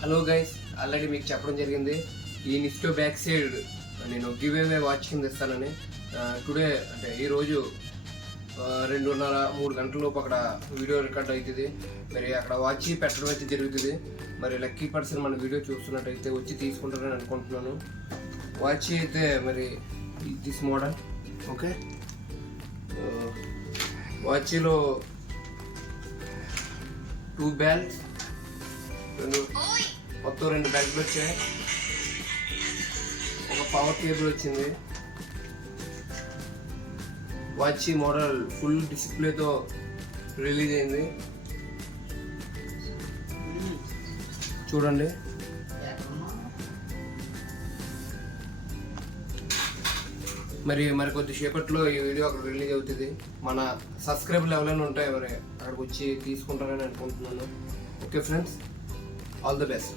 Hello guys, already మీకు చెప్పడం జరిగింది ఈ నిఫ్టో బ్యాక్ సైడ్ నేను గివ్ అవే వాచ్ కింద ఇస్తానని. టుడే అంటే ఈరోజు 2:30-3 గంటల లోపు అక్కడ వీడియో రికార్డ్ అవుతుంది. మరి అక్కడ వాచ్ పెట్టడం అయితే జరుగుతుంది. మరి లక్కీ పర్సన్ మన వీడియో చూస్తున్నట్టయితే వచ్చి తీసుకుంటారని అనుకుంటున్నాను. వాచ్ అయితే మరి దిస్ మోడల్ ఓకే. వాచ్లో 2 బెల్ట్స్, మొత్తం 2 బెల్ట్లు వచ్చాయి. ఒక పవర్ కేబుల్ వచ్చింది. వాచ్ మోడల్ ఫుల్ డిస్ప్లేతో రిలీజ్ అయింది. చూడండి. మరి కొద్దిసేపట్లో ఈ వీడియో అక్కడ రిలీజ్ అవుతుంది. మన సబ్స్క్రైబర్లు ఎవరైనా ఉంటాయి, మరి అక్కడికి వచ్చి తీసుకుంటారని అనుకుంటున్నాను. Okay friends, all the best.